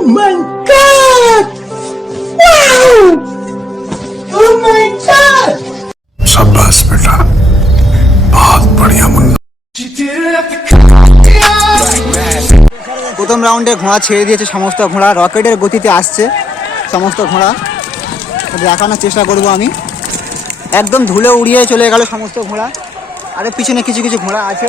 my god! Wow! Oh my god! शाबाश बेटा बहुत बढ़िया मुन्ना প্রথম রাউন্ডে ঘোড়া ছেড়ে দিয়েছে সমস্ত ঘোড়া রকেটের গতিতে আসছে সমস্ত ঘোড়া দেখানোর চেষ্টা করব আমি একদম ধুলে উড়িয়ে চলে গেল সমস্ত ঘোড়া আরে পিছনে কিছু কিছু ঘোড়া আছে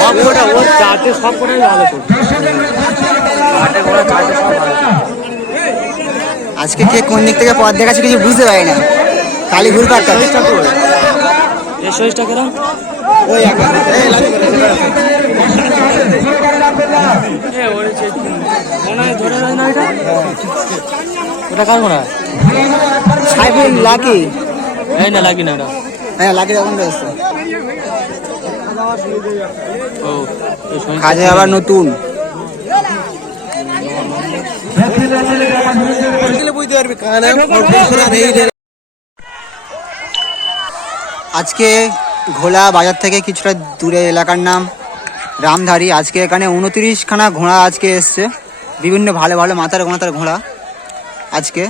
চারটে ঘোড়া চারটে সব ভালো আজকে কে কোন দিক থেকে পথ দেখাচ্ছে কিছু বুঝতে পারি না। কালী ঘুর কিরম? ওটা কার ঘোড়া সাইফুল লাকি? এই না লাগি না ওটা। হ্যাঁ লাকি এখন রয়েছে। কাজে আবার নতুন। আজকে ঘোলা বাজার থেকে কিছুটা দূরে এলাকার নাম রামধারী। আজকে এখানে উনত্রিশখানা ঘোড়া আজকে এসছে। বিভিন্ন ভালো ভালো মাথার মাথার ঘোড়া আজকে।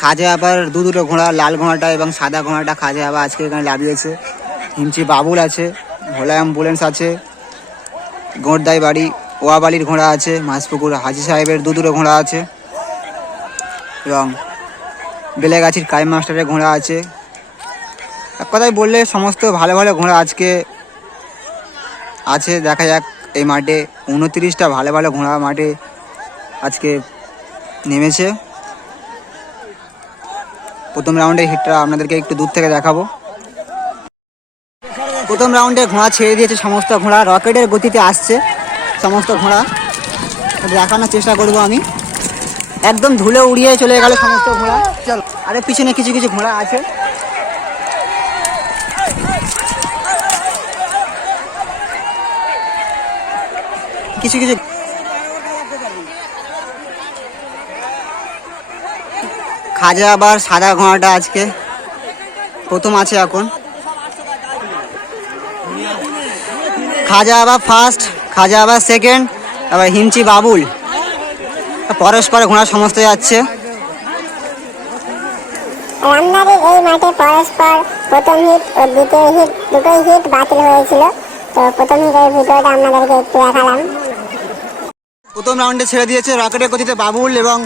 খাজে আবার দু দুটো ঘোড়া, লাল ঘোড়াটা এবং সাদা ঘোড়াটা খাজে আবার আজকে এখানে লাগিয়েছে। হিমচি বাবুল আছে। ভোলা অ্যাম্বুলেন্স আছে, গোড়দাই বাড়ি, ওয়াবালির ঘোড়া আছে মাসপুকুর হাজি সাহেবের দু দুটো ঘোড়া আছে এবং বেলেগাছির কাই মাস্টারের ঘোড়া আছে। এক কথায় বললে সমস্ত ভালো ভালো ঘোড়া আজকে আছে, দেখা যাক এই মাঠে উনত্রিশটা ভালো ভালো ঘোড়া মাঠে আজকে নেমেছে। প্রথম রাউন্ডে হিটটা আপনাদেরকে একটু দূর থেকে দেখাবো। প্রথম রাউন্ডে ঘোড়া ছেড়ে দিয়েছে সমস্ত ঘোড়া, রকেটের গতিতে আসছে সমস্ত ঘোড়া। দেখানোর চেষ্টা করব আমি। একদম ধুলে উড়িয়ে চলে গেল সমস্ত ঘোড়া। চলো, আরে পিছনে কিছু কিছু ঘোড়া আছে। কিছু কিছু খাজা আবার সাদা ঘোড়াটা আজকে। প্রথম আছে এখন। খাজা আবার ফার্স্ট খাজা আবার সেকেন্ড আবার হিমচি বাবুল। পরস্পরে ঘোড়া সমস্ত যাচ্ছে। রামনারের এই মাঠে পরস্পর প্রথম হিট ও দ্বিতীয় হিট দুটোই হিট বাতিল হয়েছিল। তো প্রথম হিটের ভিডিওটা আপনাদেরকে একটু দেখালাম। প্রথম রাউন্ডে ছেড়ে দিয়েছে রকেটের গতিতে বাবুল এবং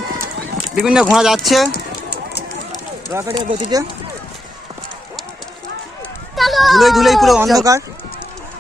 বিভিন্ন ঘোড়া যাচ্ছে। রকেটের গতিতে। ধুলোই ধুলোই পুরো অন্ধকার।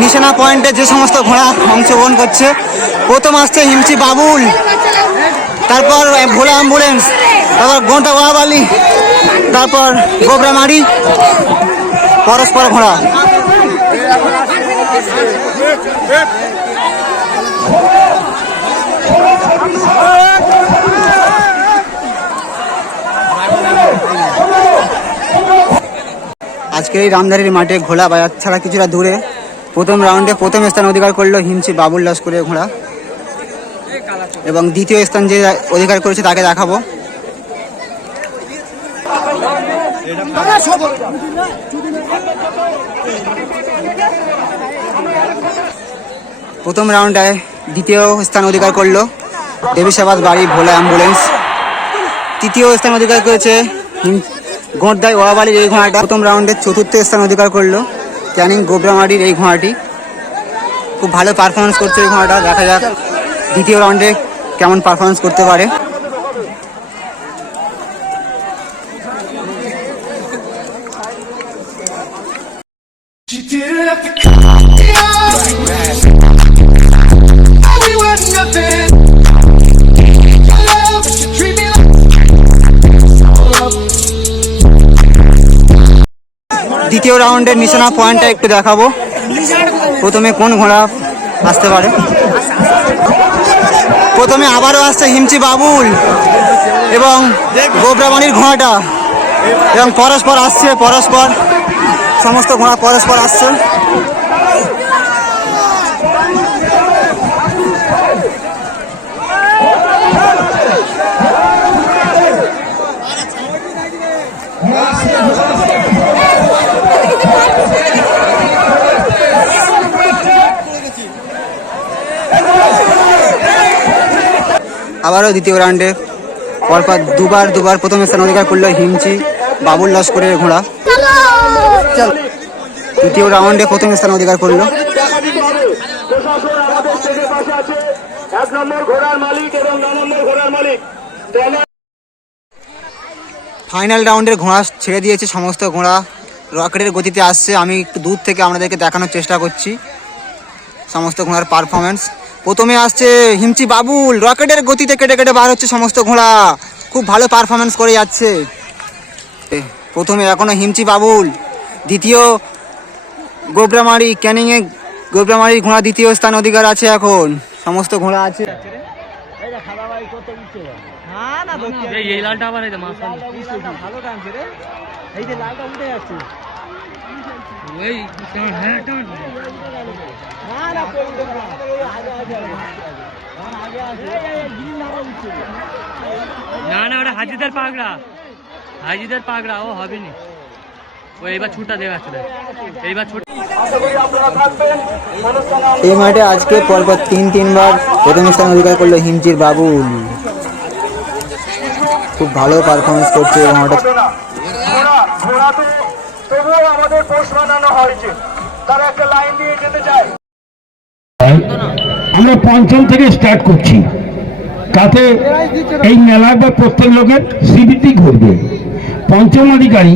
নিশানা পয়েন্টে যে সমস্ত ঘোড়া অংশগ্রহণ করছে প্রথম আসছে হিমচি বাবুল তারপর ভোলা অ্যাম্বুলেন্স তারপর গোটা ওয়াবালি তারপর গোবরামারি পরস্পর ঘোড়া আজকের এই রামধারীর মাঠে ঘোড়া বাজার ছাড়া কিছুটা দূরে প্রথম রাউন্ডে প্রথম স্থান অধিকার করল হিমচি বাবুল লস্করের ঘোড়া। এবং দ্বিতীয় স্থান যে অধিকার করেছে তাকে দেখাবো। প্রথম রাউন্ডে দ্বিতীয় স্থান অধিকার করল দেবীসাবাদ বাড়ি ভোলা অ্যাম্বুলেন্স। তৃতীয় স্থান অধিকার করেছে গোঁড়দাই ওয়াবালির এই ঘোড়াটা প্রথম রাউন্ডে চতুর্থ স্থান অধিকার করল। ক্যানিং গোবরামারির এই ঘোড়াটি। খুব ভালো পারফরমেন্স করছে এই ঘোড়াটা। দেখা যাক দ্বিতীয় রাউন্ডে কেমন পারফরমেন্স করতে পারে। দ্বিতীয় রাউন্ডের নিশানা পয়েন্টটা একটু দেখাবো। প্রথমে কোন ঘোড়া আসতে পারে? প্রথমে আবারও আসছে হিমচি বাবুল এবং গোবরাবাণীর ঘোড়াটা। এবং পরস্পর আসছে, পরস্পর, সমস্ত ঘোড়া পরস্পর আসছে। আবারও দ্বিতীয় রাউন্ডে পরপর দুবার দুবার প্রথম স্থান অধিকার করল হিমচি বাবুল লস্করের ঘোড়া। দ্বিতীয় রাউন্ডে প্রথম স্থান অধিকার করল। প্রশাসন আমাদের থেকে পাশে আছে এক নম্বর ঘোড়ার মালিক এবং নম্বর ঘোড়ার মালিক ফাইনাল রাউন্ডের ঘোড়া ছেড়ে দিয়েছে সমস্ত ঘোড়া। রকেটের গতিতে আসছে। আমি একটু দূর থেকে আপনাদেরকে দেখানোর চেষ্টা করছি। সমস্ত ঘোড়ার পারফরমেন্স প্রথমে আসছে হিমচি বাবুল রকেটের গতিতে কেটে কেটে বার হচ্ছে সমস্ত ঘোড়া। খুব ভালো পারফরমেন্স করে যাচ্ছে। এ, প্রথমে এখনও হিমচি বাবুল দ্বিতীয় গোবরামারি ক্যানিংয়ে গোবরামারি ঘোড়া দ্বিতীয় স্থান অধিকার আছে এখন। সমস্ত ঘোড়া আছে। এই এই লালটা আবার এই যে মাছ ওই হ্যাঁ টান। না না, ওটা হাজিদের পাগড়া। হাজিদের পাগড়া, ও হবে নি ও এইবার ছুটা দেওয়া আছে এইবার ছুট এই মাঠে আজকে পরপর তিন, তিনবার প্রথম স্থান অধিকার করল হিমচির বাবুল খুব ভালো পারফরমেন্স করছে এবং তো তবুও আমাদের পোষ বানানো হয়েছে তারা একটা লাইন দিয়ে যেতে চায়। আমরা পঞ্চম থেকে স্টার্ট করছি। তাতে এই মেলায় বা প্রত্যেক লোকের স্মৃতি ঘটবে। পঞ্চম অধিকারী,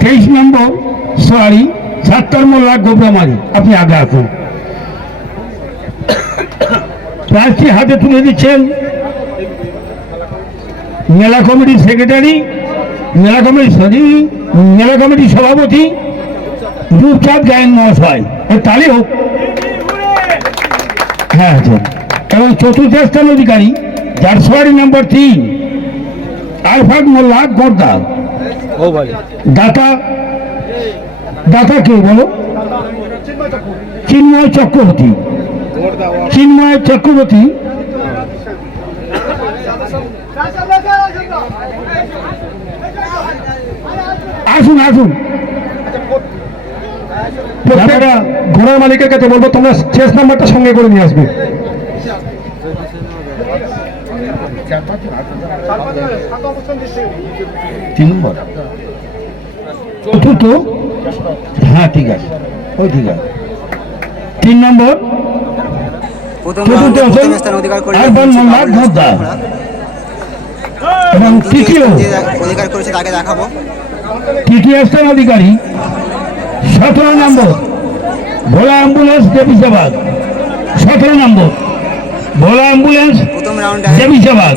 তেইশ নম্বর সরি, সাত্তর মোল্লা গোবরামারি। আপনি আগে আসুন। প্রার্থী হাতে তুলে দিচ্ছেন। মেলা কমিটির সেক্রেটারি মেলা কমিটি সরি মেলা কমিটির সভাপতি রূপচাঁদ গায়ন মহাশয়। তালি হোক। হ্যাঁ আচ্ছা এবং চতুর্থ স্থান অধিকারী যার সওয়ারি নম্বর তিন আলফাক মোল্লা গর্দা। দাতা দাতা কে বলো? চিন্ময় চক্রবর্তী। চিন্ময় চক্রবর্তী আসুন আসুন। আপনারা ঘোড়ার মালিকের কাছে বলব তোমরা শেষ নাম্বারটা সঙ্গে করে নিয়ে আসবে। তিন নম্বর। চতুর্থ? হ্যাঁ ঠিক আছে। ওই ঠিক আছে। তিন নম্বর? চতুর্থ আরবান গদ্দা। ঘোড়া। এবং তৃতীয় যে অধিকার করেছে তাকে দেখাবো। তৃতীয় স্থান অধিকারী? সতেরো নম্বর। ভোলা অ্যাম্বুলেন্স দেবিসাবাদ সতেরো নম্বর। ভোলা অ্যাম্বুলেন্স দেবিসাবাদ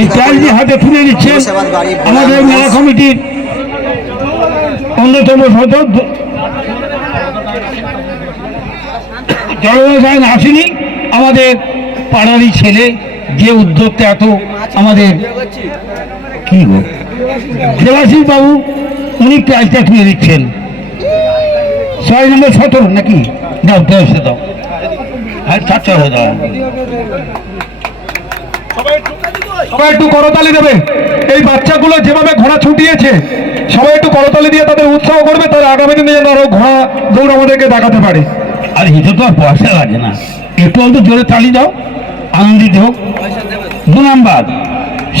এই করল হাতে তুলে দিচ্ছেন ভোলা আমাদের মেলা কমিটির অন্যতম সদস্য জলবায়ু আসেনি। আমাদের পাড়ারই ছেলে যে উদ্যোগটা এত আমাদের কি গো? দেবাশিস বাবু, উনি প্রাইজটা তুলে দিচ্ছেন ছয় নম্বর সতেরো নাকি? দাও দশে দাও। হ্যাঁ চারটা হয়ে দাও। সবাই একটু করতালি দেবে। এই বাচ্চাগুলো যেভাবে ঘোড়া ছুটিয়েছে, সবাই একটু করতালি দিয়ে তাদের উৎসাহ করবে, তারা আগামী দিনে যেন আরও ঘোড়া দৌড় আমাদেরকে দেখাতে পারে। আর এটা তো আর পয়সা লাগে না। একটু অল্প জোরে তালি দাও, আনন্দিত হোক। দু নাম্বার,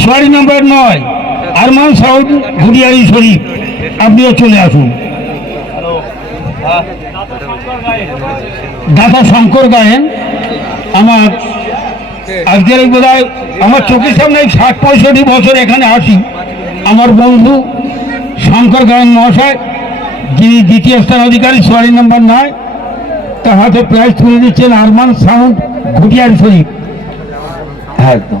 সোয়ারি নাম্বার নয়। আরমান সাউদ ঘুরিয়ারি শরীফ, আপনিও চলে আসুন। দাদা শঙ্কর গায়েন, আমার আজকের বোধ আমার চোখের সামনে ষাট পঁয়ষট্টি বছর এখানে আসি। আমার বন্ধু শঙ্কর গায়েন মহাশয়, যিনি দ্বিতীয় স্থান অধিকারী, সোয়ারি নাম্বার নয়, তার হাতে প্রাইজ তুলে দিচ্ছেন আরমান সাউন্ড ঘুটিয়ার শরীফ। হ্যাঁ একদম।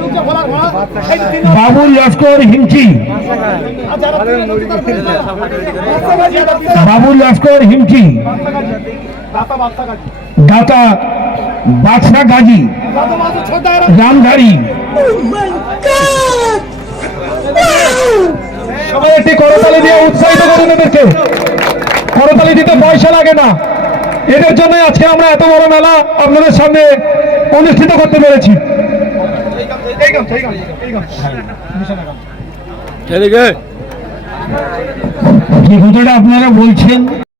বাবুল লস্কর হিমচি। বাবুল লস্কর হিমচি। দাতা বাদশা গাজী। রামধারী। সবাই একটি করতালি দিয়ে উৎসাহিত করুন এদেরকে। করতালি দিতে পয়সা লাগে না। এদের জন্য আজকে আমরা এত বড় মেলা আপনাদের সামনে অনুষ্ঠিত করতে পেরেছি। যে কথাটা আপনারা বলছেন?